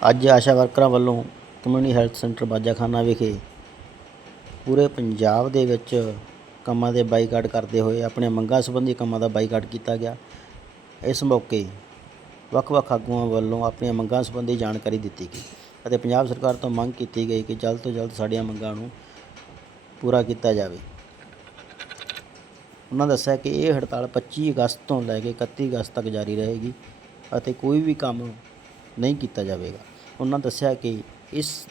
ਅੱਜ ਆਸ਼ਾ ਵਰਕਰਾਂ ਵੱਲੋਂ ਕਮਿਊਨਿਟੀ ਹੈਲਥ ਸੈਂਟਰ ਬਾਜਾਖਾਨਾ ਵਿਖੇ ਪੂਰੇ ਪੰਜਾਬ ਦੇ ਵਿੱਚ ਕੰਮਾਂ ਦੇ ਬਾਈਕਾਟ ਕਰਦੇ ਹੋਏ ਆਪਣੇ ਮੰਗਾਂ ਸੰਬੰਧੀ ਕੰਮਾਂ ਦਾ ਬਾਈਕਾਟ ਕੀਤਾ ਗਿਆ। ਇਸ ਮੌਕੇ ਵੱਖ-ਵੱਖ ਆਗੂਆਂ ਵੱਲੋਂ ਆਪਣੀਆਂ ਮੰਗਾਂ ਸੰਬੰਧੀ ਜਾਣਕਾਰੀ ਦਿੱਤੀ ਗਈ ਅਤੇ ਪੰਜਾਬ ਸਰਕਾਰ ਤੋਂ ਮੰਗ ਕੀਤੀ ਗਈ ਕਿ ਜਲਦ ਤੋਂ ਜਲਦ ਸਾਡੀਆਂ ਮੰਗਾਂ ਨੂੰ ਪੂਰਾ ਕੀਤਾ ਜਾਵੇ। ਉਹਨਾਂ ਦੱਸਿਆ ਕਿ ਇਹ ਹੜਤਾਲ 25 ਅਗਸਤ ਤੋਂ ਲੈ ਕੇ 31 ਅਗਸਤ ਤੱਕ ਜਾਰੀ ਰਹੇਗੀ ਅਤੇ ਕੋਈ ਵੀ ਕੰਮ ਨਹੀਂ ਕੀਤਾ ਜਾਵੇਗਾ। ਉਹਨਾਂ ਦੱਸਿਆ ਕਿ ਇਸ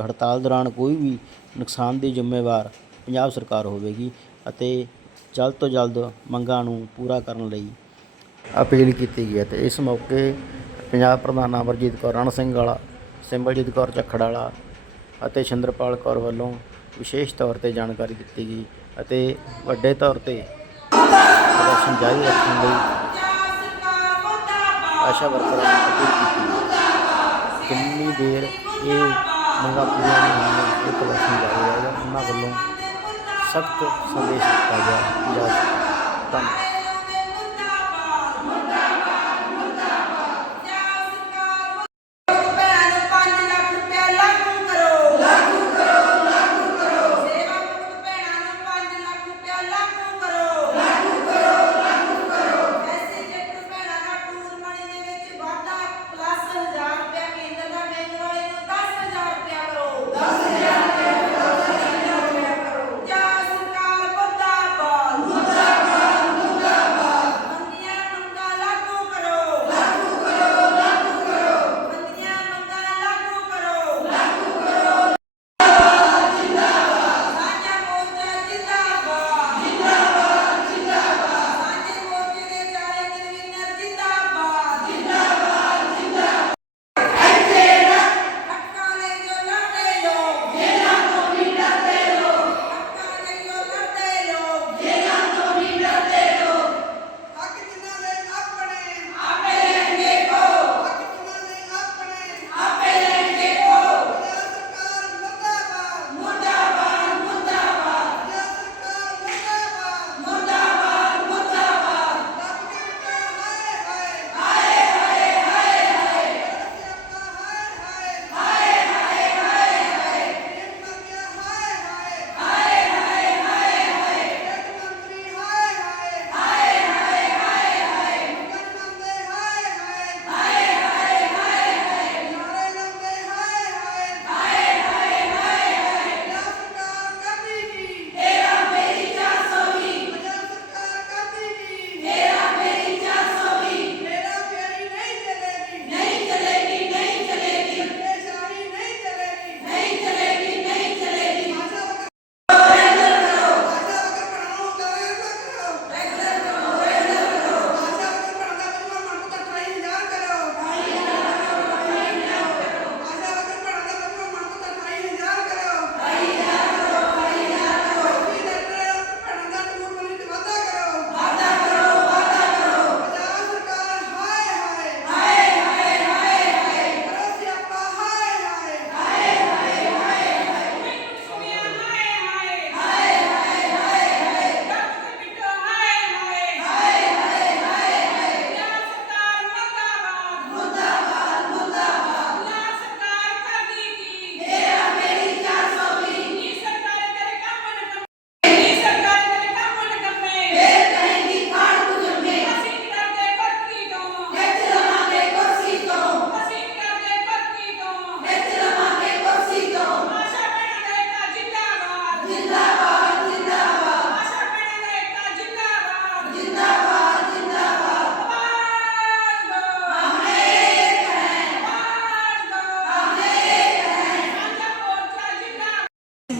ਹੜਤਾਲ ਦੌਰਾਨ ਕੋਈ ਵੀ ਨੁਕਸਾਨ ਦੀ ਜ਼ਿੰਮੇਵਾਰ ਪੰਜਾਬ ਸਰਕਾਰ ਹੋਵੇਗੀ ਅਤੇ ਜਲਦ ਤੋਂ ਜਲਦ ਮੰਗਾਂ ਨੂੰ ਪੂਰਾ ਕਰਨ ਲਈ ਅਪੀਲ ਕੀਤੀ ਗਈ ਹੈ ਤੇ ਇਸ ਮੌਕੇ ਪੰਜਾਬ ਪ੍ਰਧਾਨ ਅਮਰਜੀਤ ਕੌਰ ਰਣ ਸਿੰਘ ਵਾਲਾ ਸਿੰਬਲਜੀਤ ਕੌਰ ਝੱਖੜ ਵਾਲਾ ਅਤੇ ਸ਼ਿੰਦਰਪਾਲ ਕੌਰ ਵੱਲੋਂ ਵਿਸ਼ੇਸ਼ ਤੌਰ ਤੇ ਜਾਣਕਾਰੀ ਦਿੱਤੀ ਗਈ ਅਤੇ ਵੱਡੇ ਤੌਰ ਤੇ ਪ੍ਰਦਰਸ਼ਨ ਜਾਰੀ ਰੱਖਣ ਲਈ ਆਸ਼ਾ ਵਰਕਰਾਂ ਨੂੰ ਅਪੀਲ ਕੀਤੀ ਕਿੰਨੀ ਦੇਰ ਇਹ ਮੰਗਾਂ ਪੂਰੀਆਂ ਨਹੀਂ ਹੋਣਗੀਆਂ ਇਹ ਪ੍ਰਦਰਸ਼ਨ ਜਾਰੀ ਰਹੇਗਾ ਉਹਨਾਂ ਵੱਲੋਂ ਸਖਤ ਸੰਦੇਸ਼ ਦਿੱਤਾ ਗਿਆ ਪੰਜਾਬ ਧੰਨਵਾਦ।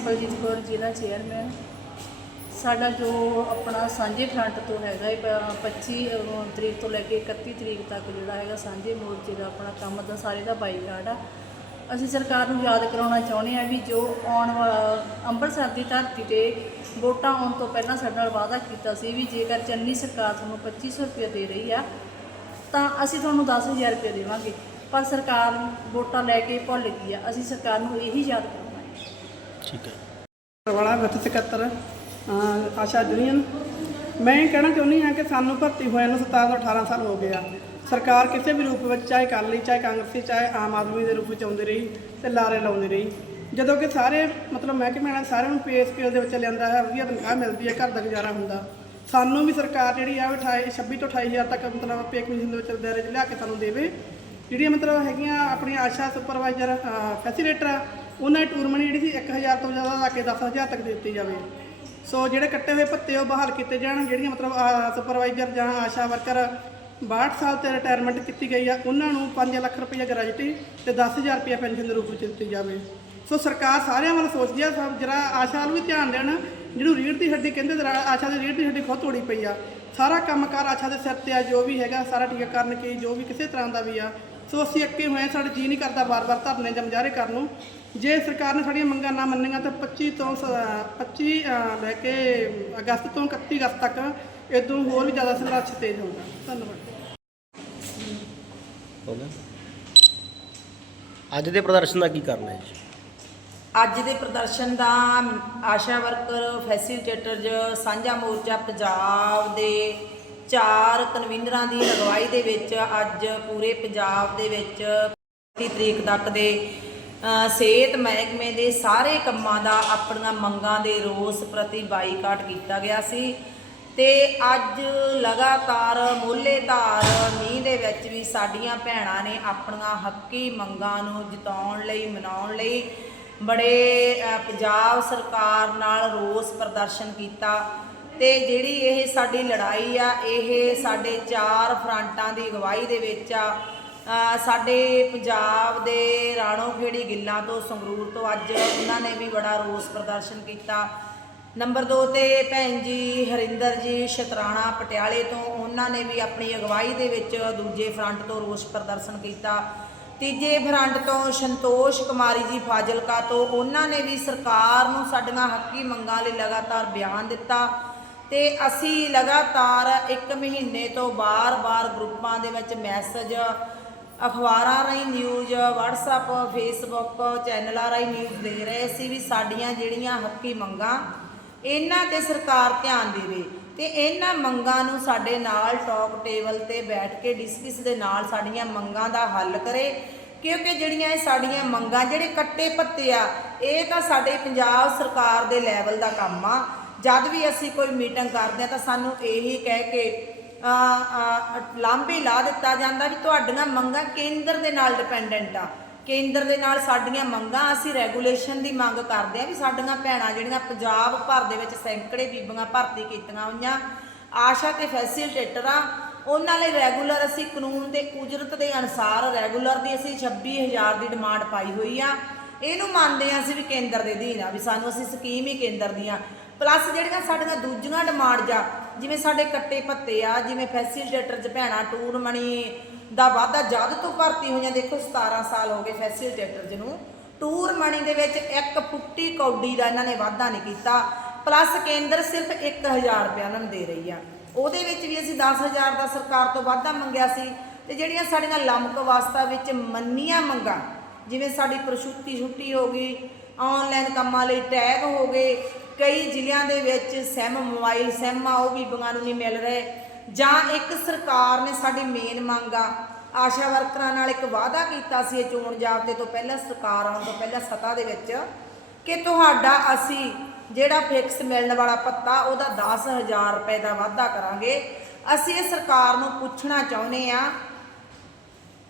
ਸਿੰਪਲਜੀਤ ਕੌਰ ਜ਼ਿਲ੍ਹਾ ਚੇਅਰਮੈਨ। ਸਾਡਾ ਜੋ ਆਪਣਾ ਸਾਂਝੇ ਫਰੰਟ ਤੋਂ ਹੈਗਾ ਇਹ ਪ- 25 ਤਰੀਕ ਤੋਂ ਲੈ ਕੇ 31 ਤਰੀਕ ਤੱਕ ਜਿਹੜਾ ਹੈਗਾ ਸਾਂਝੇ ਮੋਰਚੇ ਦਾ ਆਪਣਾ ਕੰਮ ਦਾ ਸਾਰੇ ਦਾ ਬਾਈਕਾਟ ਆ। ਅਸੀਂ ਸਰਕਾਰ ਨੂੰ ਯਾਦ ਕਰਾਉਣਾ ਚਾਹੁੰਦੇ ਆ ਵੀ ਜੋ ਆਉਣ ਵਾਲਾ, ਅੰਮ੍ਰਿਤਸਰ ਦੀ ਧਰਤੀ ਤੇ ਵੋਟਾਂ ਆਉਣ ਤੋਂ ਪਹਿਲਾਂ ਸਾਡੇ ਨਾਲ ਵਾਅਦਾ ਕੀਤਾ ਸੀ ਵੀ ਜੇਕਰ ਚੰਨੀ ਸਰਕਾਰ ਤੁਹਾਨੂੰ 2500 ਰੁਪਏ ਦੇ ਰਹੀ ਆ, ਤਾਂ ਅਸੀਂ ਤੁਹਾਨੂੰ 10000 ਰੁਪਏ ਦੇਵਾਂਗੇ। ਪਰ ਸਰਕਾਰ ਵੋਟਾਂ ਲੈ ਕੇ ਭੁੱਲ ਗਈ ਆ। ਅਸੀਂ ਸਰਕਾਰ ਨੂੰ ਇਹੀ ਯਾਦ ਕਰਾਉਣਾ ਠੀਕ ਹੈ ਵਾਲਾ ਵਿੱਤ ਸਕੱਤਰ, ਅਹ, ਆਸ਼ਾ ਜੁਨੀਅਨ। ਮੈਂ ਇਹ ਕਹਿਣਾ ਚਾਹੁੰਦੀ ਹਾਂ ਕਿ ਸਾਨੂੰ ਭਰਤੀ ਹੋਇਆ ਨੂੰ 17 ਤੋਂ 18 ਸਾਲ ਹੋ ਗਿਆ। ਸਰਕਾਰ ਕਿਸੇ ਵੀ ਰੂਪ ਵਿੱਚ, ਚਾਹੇ ਅਕਾਲੀ ਚਾਹੇ ਕਾਂਗਰਸੀ ਚਾਹੇ ਆਮ ਆਦਮੀ ਦੇ ਰੂਪ ਵਿੱਚ ਆਉਂਦੀ ਰਹੀ ਤੇ ਲਾਰੇ ਲਾਉਂਦੀ ਰਹੀ। ਜਦੋਂ ਕਿ ਸਾਰੇ, ਮਤਲਬ ਮਹਿਕਮੇ ਨਾਲ ਸਾਰਿਆਂ ਨੂੰ ਪੇ ਸਕੇਲ ਦੇ ਵਿੱਚ ਲਿਆਂਦਾ ਹੈ, ਵਧੀਆ ਤਨਖਾਹ ਮਿਲਦੀ ਹੈ, ਘਰ ਦਾ ਗੁਜ਼ਾਰਾ ਹੁੰਦਾ। ਸਾਨੂੰ ਵੀ ਸਰਕਾਰ ਜਿਹੜੀ ਆ, ਉਹ 28 26 ਤੋਂ 28000 ਤੱਕ ਮਤਲਬ ਪੇ ਕਮਿਸ਼ਨ ਦੇ ਵਿੱਚ ਦਾਇਰੇ 'ਚ ਲਿਆ ਕੇ ਸਾਨੂੰ ਦੇਵੇ। ਜਿਹੜੀਆਂ ਮਤਲਬ ਹੈਗੀਆਂ ਆਪਣੀਆਂ ਆਸ਼ਾ ਸੁਪਰਵਾਈਜ਼ਰ ਫੈਸੀਲੇਟਰ ਆ ਉਹਨਾਂ ਦੀ ਟੂਰ ਜਿਹੜੀ ਸੀ 1000 ਤੋਂ ਜ਼ਿਆਦਾ ਲਾ ਕੇ 10000 ਤੱਕ ਦੇ ਦਿੱਤੀ ਜਾਵੇ। ਸੋ ਜਿਹੜੇ ਕੱਟੇ ਹੋਏ ਭੱਤੇ ਉਹ ਬਹਾਲ ਕੀਤੇ ਜਾਣ, ਜਿਹੜੀਆਂ ਮਤਲਬ ਸੁਪਰਵਾਈਜ਼ਰ ਜਾਂ ਆਸ਼ਾ ਵਰਕਰ 62 ਸਾਲ ਤੇ ਰਿਟਾਇਰਮੈਂਟ ਕੀਤੀ ਗਈ ਆ, ਉਹਨਾਂ ਨੂੰ 5 ਲੱਖ ਰੁਪਏ ਗ੍ਰੈਜੂਟੀ ਤੇ 10000 ਰੁਪਏ ਪੈਨਸ਼ਨ ਦੇ ਰੂਪ ਵਿੱਚ ਦਿੱਤੀ ਜਾਵੇ। ਸੋ ਸਰਕਾਰ ਸਾਰਿਆਂ ਵੱਲ ਸੋਚਦੀ ਆ, ਸਭ ਜਰਾ ਆਸ਼ਾ ਵੱਲ ਵੀ ਧਿਆਨ ਦੇਣ, ਜਿਹਨੂੰ ਰੀੜ ਦੀ ਹੱਡੀ ਕਹਿੰਦੇ ਜਰਾ ਆਸ਼ਾ ਦੀ ਰੀੜ ਦੀ ਹੱਡੀ ਖੁਦ ਤੋੜੀ ਪਈ ਆ। ਸਾਰਾ ਕੰਮਕਾਰ ਆਸ਼ਾ ਦੇ ਸਿਰ ਤੇ ਆ, ਜੋ ਵੀ ਹੈਗਾ, ਸਾਰਾ ਟੀਕਾਕਰਨ ਕੀ, ਜੋ ਵੀ ਕਿਸੇ ਤਰ੍ਹਾਂ ਦਾ ਵੀ ਆ ਸੋ ਅਸੀਂ ਅੱਕੇ ਹੋਏ ਹਾਂ, ਸਾਡਾ ਜੀ ਨਹੀਂ ਕਰਦਾ ਵਾਰ-ਵਾਰ ਧਰਨੇ ਜਾਂ ਮੁਜ਼ਾਹਰੇ ਕਰਨ ਨੂੰ। ਜੇ ਸਰਕਾਰ ਨੇ ਸਾਡੀਆਂ ਮੰਗਾਂ ਨਾ ਮੰਨੀਆਂ ਤਾਂ 25 ਤੋਂ ਸ- 25 ਅ, ਲੈ ਕੇ ਅਗਸਤ ਤੋਂ 31 ਅਗਸਤ ਤੱਕ ਇਦੋਂ ਹੋਰ ਵੀ ਜ਼ਿਆਦਾ ਸੰਘਰਸ਼ ਤੇਜ਼ ਹੋਊਗਾ। ਧੰਨਵਾਦ। ਹੋ ਗਿਆ ਅੱਜ ਦੇ ਪ੍ਰਦਰਸ਼ਨ ਦਾ ਕੀ ਕਰਨਾ ਹੈ ਜੀ? ਅੱਜ ਦੇ ਪ੍ਰਦਰਸ਼ਨ ਦਾ ਆਸ਼ਾ ਵਰਕਰ ਫੈਸਿਲਿਟੇਟਰ ਸਾਂਝਾ ਮੋਰਚਾ ਪੰਜਾਬ ਦੇ ਚਾਰ ਕਨਵੀਨਰਾਂ ਦੀ ਅਗਵਾਈ ਦੇ ਵਿੱਚ ਅੱਜ ਪੂਰੇ ਪੰਜਾਬ ਦੇ ਵਿੱਚ 30 ਤਰੀਕ ਤੱਕ ਦੇ ਸਿਹਤ ਮਹਿਕਮੇ ਦੇ ਸਾਰੇ ਕੰਮਾਂ ਦਾ ਆਪਣੀਆਂ ਮੰਗਾਂ ਦੇ ਰੋਸ ਪ੍ਰਤੀ ਬਾਈਕਾਟ ਕੀਤਾ ਗਿਆ ਸੀ ਤੇ ਅੱਜ ਲਗਾਤਾਰ ਮੋਲੇ ਮੀਂਹ ਦੇ ਵਿੱਚ ਵੀ ਸਾਡੀਆਂ ਭੈਣਾਂ ਨੇ ਆਪਣੀਆਂ ਹੱਕੀ ਮੰਗਾਂ ਨੂੰ ਜਿਤਾਉਣ ਲਈ, ਮਨਾਉਣ ਲਈ ਬੜੇ ਪੰਜਾਬ ਸਰਕਾਰ ਨਾਲ ਰੋਸ ਪ੍ਰਦਰਸ਼ਨ ਕੀਤਾ। ਤੇ ਜਿਹੜੀ ਇਹ ਸਾਡੀ ਲੜਾਈ ਆ, ਇਹ ਸਾਡੇ ਚਾਰ ਫਰੰਟਾਂ ਦੀ ਅਗਵਾਈ ਦੇ ਵਿੱਚ ਆ। ਸਾਡੇ ਪੰਜਾਬ ਦੇ ਰਾਣੋ ਖੇੜੀ ਗਿੱਲਾਂ ਤੋਂ, ਸੰਗਰੂਰ ਤੋਂ ਅੱਜ ਉਹਨਾਂ ਨੇ ਵੀ ਬੜਾ ਰੋਸ ਪ੍ਰਦਰਸ਼ਨ ਕੀਤਾ। ਨੰਬਰ 2 ਤੇ ਭੈਣ ਜੀ ਹਰਿੰਦਰ ਜੀ ਸ਼ਤਰਾਣਾ ਪਟਿਆਲੇ ਤੋਂ, ਉਹਨਾਂ ਨੇ ਵੀ ਆਪਣੀ ਅਗਵਾਈ ਦੇ ਵਿੱਚ ਦੂਜੇ ਫਰੰਟ ਤੋਂ ਰੋਸ ਪ੍ਰਦਰਸ਼ਨ ਕੀਤਾ। ਤੀਜੇ ਫਰੰਟ ਤੋਂ ਸੰਤੋਸ਼ ਕੁਮਾਰੀ ਜੀ ਫਾਜ਼ਿਲਕਾ ਤੋਂ, ਉਹਨਾਂ ਨੇ ਵੀ ਸਰਕਾਰ ਨੂੰ ਸਾਡੀਆਂ ਹੱਕੀ ਮੰਗਾਂ ਲਈ ਲਗਾਤਾਰ ਬਿਆਨ ਦਿੱਤਾ। ਤੇ ਅਸੀਂ ਲਗਾਤਾਰ ਇੱਕ ਮਹੀਨੇ ਤੋਂ ਬਾਰ-ਬਾਰ ਗਰੁੱਪਾਂ ਦੇ ਵਿੱਚ ਮੈਸੇਜ, ਅਖਬਾਰਾਂ ਰਾਹੀਂ ਨਿਊਜ਼ WhatsApp, Facebook ਚੈਨਲਾਂ ਰਾਹੀਂ ਨਿਊਜ਼ ਦੇ ਰਹੇ ਸੀ ਵੀ ਸਾਡੀਆਂ ਜਿਹੜੀਆਂ ਹੱਕੀ ਮੰਗਾਂ, ਇਹਨਾਂ ਤੇ ਸਰਕਾਰ ਧਿਆਨ ਦੇਵੇ। ਤੇ ਇਹਨਾਂ ਮੰਗਾਂ ਨੂੰ ਸਾਡੇ ਨਾਲ ਟਾਕ ਟੇਬਲ ਤੇ ਬੈਠ ਕੇ ਡਿਸਕਸ ਦੇ ਨਾਲ ਸਾਡੀਆਂ ਮੰਗਾਂ ਦਾ ਹੱਲ ਕਰੇ, ਕਿਉਂਕਿ ਜਿਹੜੀਆਂ ਇਹ ਸਾਡੀਆਂ ਮੰਗਾਂ, ਜਿਹੜੇ ਕੱਟੇ ਪੱਤੇ ਆ, ਇਹ ਤਾਂ ਸਾਡੇ ਪੰਜਾਬ ਸਰਕਾਰ ਦੇ ਲੈਵਲ ਦਾ ਕੰਮ ਆ। ਜਦ ਵੀ ਅਸੀਂ ਕੋਈ ਮੀਟਿੰਗ ਕਰਦੇ ਆ ਤਾਂ ਸਾਨੂੰ ਇਹੀ ਕਹਿ ਕੇ ਆ ਆ ਲਾਂਭੇ ਲਾ ਦਿੱਤਾ ਜਾਂਦਾ ਵੀ ਤੁਹਾਡੀਆਂ ਮੰਗਾਂ ਕੇਂਦਰ ਦੇ ਨਾਲ ਡਿਪੈਂਡੈਂਟ ਆ। ਕੇਂਦਰ ਦੇ ਨਾਲ ਸਾਡੀਆਂ ਮੰਗਾਂ ਅਸੀਂ ਰੈਗੂਲੇਸ਼ਨ ਦੀ ਮੰਗ ਕਰਦੇ ਆ ਵੀ ਸਾਡੀਆਂ ਭੈਣਾਂ ਜਿਹੜੀਆਂ ਪੰਜਾਬ ਭਰ ਦੇ ਵਿੱਚ ਸੈਂਕੜੇ ਬੀਬੀਆਂ ਭਰਤੀ ਕੀਤੀਆਂ ਹੋਈਆਂ, ਆਸ਼ਾ ਤੇ ਫੈਸਿਲਿਟੇਟਰ ਆ, ਉਹਨਾਂ ਲਈ ਰੈਗੂਲਰ ਅਸੀਂ ਕਾਨੂੰਨ ਦੇ ਉਜਰਤ ਦੇ ਅਨੁਸਾਰ ਰੈਗੂਲਰ ਦੀ ਅਸੀਂ 26000 ਦੀ ਡਿਮਾਂਡ ਪਾਈ ਹੋਈ ਆ। ਇਹਨੂੰ ਮੰਨਦੇ ਆ ਅਸੀਂ ਵੀ ਕੇਂਦਰ ਦੇ ਅਧੀਨ ਆ, ਵੀ ਸਾਨੂੰ ਅਸੀਂ ਸਕੀਮ ਹੀ ਕੇਂਦਰ ਦੀਆਂ ਪਲੱਸ ਜਿਹੜੀਆਂ ਸਾਡੀਆਂ ਦੂਜੀਆਂ ਡਿਮਾਂਡ ਆ, ਜਿਵੇਂ ਸਾਡੇ ਕੱਟੇ ਪੱਤੇ ਆ, ਜਿਵੇਂ ਫੈਸਿਲਿਟੇਟਰ ਚ ਭੈਣਾ ਟੂਰ ਮਣੀ ਦਾ ਵਾਧਾ ਜਦ ਤੋਂ ਭਰਤੀ ਹੋਈਆਂ, ਦੇਖੋ 17 ਸਾਲ ਹੋ ਗਏ ਫੈਸਿਲਿਟੇਟਰ ਜੀ ਨੂੰ। ਟੂਰ ਮਣੀ ਦੇ ਵਿੱਚ ਇੱਕ ਫੁੱਟੀ ਕੌਡੀ ਦਾ ਇਹਨਾਂ ਨੇ ਵਾਧਾ ਨਹੀਂ ਕੀਤਾ। ਪਲੱਸ ਕੇਂਦਰ ਸਿਰਫ 1000 ਰੁਪਏ ਉਹਨਾਂ ਨੂੰ ਦੇ ਰਹੀ ਆ। ਉਹਦੇ ਵਿੱਚ ਵੀ ਅਸੀਂ 10000 ਦਾ ਸਰਕਾਰ ਤੋਂ ਵਾਧਾ ਮੰਗਿਆ ਸੀ ਤੇ ਜਿਹੜੀਆਂ ਸਾਡੀਆਂ ਲੰਮਕ ਵਾਸਤਾ ਵਿੱਚ ਮੰਨੀਆਂ ਮੰਗਾਂ, ਜਿਵੇਂ ਸਾਡੀ ਪ੍ਰਸੂਤੀ ਛੁੱਟੀ ਹੋ ਗਈ ਆਨਲਾਈਨ ਕੰਮਾਂ ਲਈ ਟੈਗ ਹੋ ਗਏ। ਕਈ ਜ਼ਿਲ੍ਹਿਆਂ ਦੇ ਵਿੱਚ ਸਿਮ ਮੋਬਾਈਲ, ਸਿਮ ਆ, ਉਹ ਵੀ ਬੀਬੀਆਂ ਨੂੰ ਨਹੀਂ ਮਿਲ ਰਹੇ। ਜਾਂ ਇੱਕ ਸਰਕਾਰ ਨੇ ਸਾਡੀ ਮੇਨ ਮੰਗ ਆ, ਆਸ਼ਾ ਵਰਕਰਾਂ ਨਾਲ ਇੱਕ ਵਾਅਦਾ ਕੀਤਾ ਸੀ ਇਹ ਚੋਣ ਜਾਬਤੇ ਤੋਂ ਪਹਿਲਾਂ, ਸਰਕਾਰ ਆਉਣ ਤੋਂ ਪਹਿਲਾਂ ਸਤਾ ਦੇ ਵਿੱਚ, ਕਿ ਤੁਹਾਡਾ ਅਸੀਂ ਜਿਹੜਾ ਫਿਕਸ ਮਿਲਣ ਵਾਲਾ ਪੱਤਾ, ਉਹਦਾ 10000 ਰੁਪਏ ਦਾ ਵਾਅਦਾ ਕਰਾਂਗੇ। ਅਸੀਂ ਇਹ ਸਰਕਾਰ ਨੂੰ ਪੁੱਛਣਾ ਚਾਹੁੰਦੇ ਆ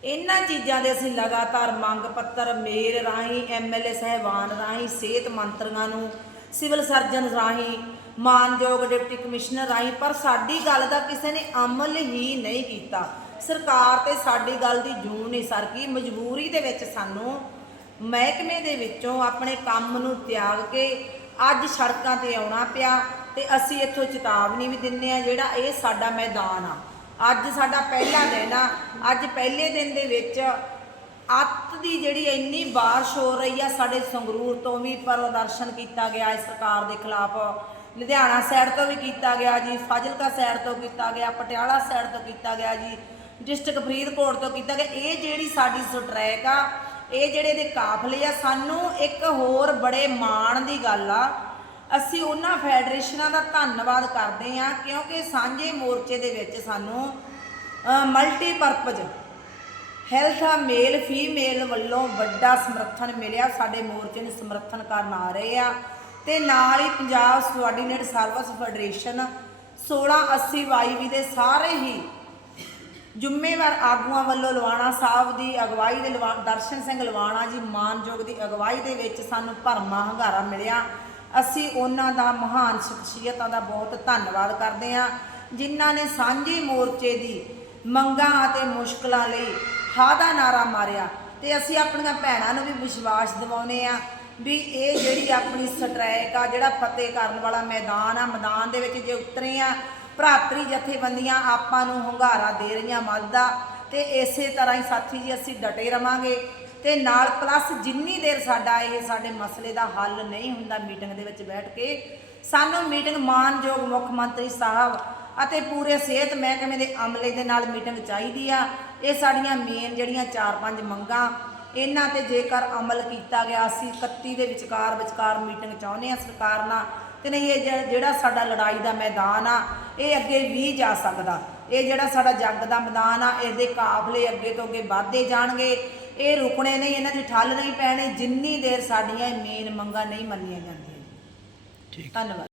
ਇਹਨਾਂ ਚੀਜ਼ਾਂ ਦੇ ਅਸੀਂ ਲਗਾਤਾਰ ਮੰਗ ਪੱਤਰ, ਮੇਲ ਰਾਹੀਂ ਐਮਐਲਏ ਸਹਿਬਾਨ ਰਾਹੀਂ, ਸਿਹਤ ਮੰਤਰੀਆਂ ਨੂੰ, ਸਿਵਲ ਸਰਜਨ ਰਾਹੀਂ, ਮਾਨਯੋਗ ਡਿਪਟੀ ਕਮਿਸ਼ਨਰ ਰਾਹੀਂ, ਪਰ ਸਾਡੀ ਗੱਲ ਦਾ ਕਿਸੇ ਨੇ ਅਮਲ ਹੀ ਨਹੀਂ ਕੀਤਾ। ਸਰਕਾਰ ਤੇ ਸਾਡੀ ਗੱਲ ਦੀ ਜੂਨ ਨਹੀਂ ਸਰਕੀ। ਮਜਬੂਰੀ ਦੇ ਵਿੱਚ ਸਾਨੂੰ ਮਹਿਕਮੇ ਦੇ ਵਿੱਚੋਂ ਆਪਣੇ ਕੰਮ ਨੂੰ ਤਿਆਗ ਕੇ ਅੱਜ ਸੜਕਾਂ ਤੇ ਆਉਣਾ ਪਿਆ ਤੇ ਅਸੀਂ ਇੱਥੋਂ ਚੇਤਾਵਨੀ ਵੀ ਦਿੰਨੇ ਆ ਜਿਹੜਾ ਇਹ ਸਾਡਾ ਮੈਦਾਨ ਆ। ਅੱਜ ਸਾਡਾ ਪਹਿਲਾ ਦਿਨ ਆ। ਅੱਜ ਪਹਿਲੇ ਦਿਨ ਦੇ ਵਿੱਚ ਅੱਤ ਦੀ ਜਿਹੜੀ ਇੰਨੀ ਬਾਰਿਸ਼ ਹੋ ਰਹੀ ਆ ਸਾਡੇ ਸੰਗਰੂਰ ਤੋਂ ਵੀ ਪ੍ਰਦਰਸ਼ਨ ਕੀਤਾ ਗਿਆ ਇਸ ਸਰਕਾਰ ਦੇ ਖਿਲਾਫ। ਲੁਧਿਆਣਾ ਸਾਈਡ ਤੋਂ ਵੀ ਕੀਤਾ ਗਿਆ ਜੀ, ਫਾਜ਼ਿਲਕਾ ਸਾਈਡ ਤੋਂ ਕੀਤਾ ਗਿਆ, ਪਟਿਆਲਾ ਸਾਈਡ ਤੋਂ ਕੀਤਾ ਗਿਆ ਜੀ ਡਿਸਟ੍ਰਿਕਟ ਫਰੀਦਕੋਟ ਤੋਂ ਕੀਤਾ ਗਿਆ। ਇਹ ਜਿਹੜੀ ਸਾਡੀ ਸਟ੍ਰੈਕ ਆ, ਇਹ ਜਿਹੜੇ ਦੇ ਕਾਫਲੇ ਆ, ਸਾਨੂੰ ਇੱਕ ਹੋਰ ਬੜੇ ਮਾਣ ਦੀ ਗੱਲ ਆ। ਅਸੀਂ ਉਹਨਾਂ ਫੈਡਰੇਸ਼ਨਾਂ ਦਾ ਧੰਨਵਾਦ ਕਰਦੇ ਹਾਂ ਕਿਉਂਕਿ ਸਾਂਝੇ ਮੋਰਚੇ ਦੇ ਵਿੱਚ ਸਾਨੂੰ ਮਲਟੀਪਰਪਜ਼ ਹੈਲਥ ਆ ਮੇਲ ਫੀਮੇਲ ਵੱਲੋਂ ਵੱਡਾ ਸਮਰਥਨ ਮਿਲਿਆ, ਸਾਡੇ ਮੋਰਚੇ ਨੂੰ ਸਮਰਥਨ ਕਰਨ ਆ ਰਹੇ ਆ। ਤੇ ਨਾਲ ਹੀ ਪੰਜਾਬ ਸਵਾਰਡੀਨੇਟ ਸਰਵਿਸ ਫੈਡਰੇਸ਼ਨ 1680 ਵਾਈਵੀ ਦੇ ਸਾਰੇ ਹੀ ਜ਼ਿੰਮੇਵਾਰ ਆਗੂਆਂ ਵੱਲੋਂ ਲਵਾਣਾ ਸਾਹਿਬ ਦੀ ਅਗਵਾਈ ਦੇ ਲਵਾ- ਦਰਸ਼ਨ ਸਿੰਘ ਲਵਾਣਾ ਜੀ ਮਾਨਯੋਗ ਦੀ ਅਗਵਾਈ ਦੇ ਵਿੱਚ ਸਾਨੂੰ ਭਰਮਾ ਹੰਗਾਰਾ ਮਿਲਿਆ। ਅਸੀਂ ਉਹਨਾਂ ਦਾ ਮਹਾਨ ਸ਼ਖਸੀਅਤਾਂ ਦਾ ਬਹੁਤ ਧੰਨਵਾਦ ਕਰਦੇ ਹਾਂ, ਜਿਨ੍ਹਾਂ ਨੇ ਸਾਂਝੇ ਮੋਰਚੇ ਦੀ ਮੰਗਾਂ ਅਤੇ ਮੁਸ਼ਕਲਾਂ ਲਈ ਹਾ ਦਾ ਨਾਰਾ ਮਾਰਿਆ। ਤੇ ਅਸੀਂ ਆਪਣੀਆਂ ਭੈਣਾਂ ਨੂੰ ਵੀ ਵਿਸ਼ਵਾਸ ਦਿਵਾਉਂਦੇ ਆ ਵੀ ਇਹ ਜਿਹੜੀ ਆਪਣੀ ਸਟ੍ਰੈਕ ਆ, ਜਿਹੜਾ ਫਤਿਹ ਕਰਨ ਵਾਲਾ ਮੈਦਾਨ ਆ, ਮੈਦਾਨ ਦੇ ਵਿੱਚ ਜੇ ਉਤਰੇ ਆ, ਭਰਾਤਰੀ ਜਥੇਬੰਦੀਆਂ ਆਪਾਂ ਨੂੰ ਹੁੰਗਾਰਾ ਦੇ ਰਹੀਆਂ ਮੱਲਦਾ। ਤੇ ਇਸੇ ਤਰ੍ਹਾਂ ਹੀ ਸਾਥੀ ਜੀ, ਅਸੀਂ ਡਟੇ ਰਵਾਂਗੇ। ਤੇ ਨਾਲ ਪਲੱਸ ਜਿੰਨੀ ਦੇਰ ਸਾਡਾ ਇਹ ਸਾਡੇ ਮਸਲੇ ਦਾ ਹੱਲ ਨਹੀਂ ਹੁੰਦਾ ਮੀਟਿੰਗ ਦੇ ਵਿੱਚ ਬੈਠ ਕੇ, ਸਾਨੂੰ ਮੀਟਿੰਗ ਮਾਨਯੋਗ ਮੁੱਖ ਮੰਤਰੀ ਸਾਹਿਬ ਅਤੇ ਪੂਰੇ ਸਿਹਤ ਮਹਿਕਮੇ ਦੇ ਅਮਲੇ ਦੇ ਨਾਲ ਮੀਟਿੰਗ ਚਾਹੀਦੀ ਆ। ਇਹ ਸਾਡੀਆਂ ਮੇਨ ਜਿਹੜੀਆਂ 4-5 ਮੰਗਾਂ, ਇਹਨਾਂ ਤੇ ਜੇਕਰ ਅਮਲ ਕੀਤਾ ਗਿਆ, ਅਸੀਂ 31 ਦੇ ਵਿਚਕਾਰ ਵਿਚਕਾਰ ਮੀਟਿੰਗ ਚਾਹੁੰਦੇ ਆ ਸਰਕਾਰ ਨਾਲ। ਤੇ ਨਹੀਂ, ਇਹ ਜਿਹੜਾ- ਸਾਡਾ ਲੜਾਈ ਦਾ ਮੈਦਾਨ ਆ, ਇਹ ਅੱਗੇ ਵੀ ਜਾ ਸਕਦਾ। ਇਹ ਜਿਹੜਾ ਸਾਡਾ ਜੰਗ ਦਾ ਮੈਦਾਨ ਆ, ਇਹਦੇ ਕਾਫਲੇ ਅੱਗੇ ਤੋਂ ਅੱਗੇ ਵਧਦੇ ਜਾਣਗੇ। ਇਹ ਰੁਕਣੇ ਨਹੀਂ ਇਹਨਾਂ ਦੀ ਠੱਲ ਨਹੀਂ ਪੈਣੀ ਜਿੰਨੀ ਦੇਰ ਸਾਡੀਆਂ ਮੇਨ ਮੰਗਾਂ ਨਹੀਂ ਮੰਨੀਆਂ ਜਾਂਦੀਆਂ। ਠੀਕ। ਧੰਨਵਾਦ।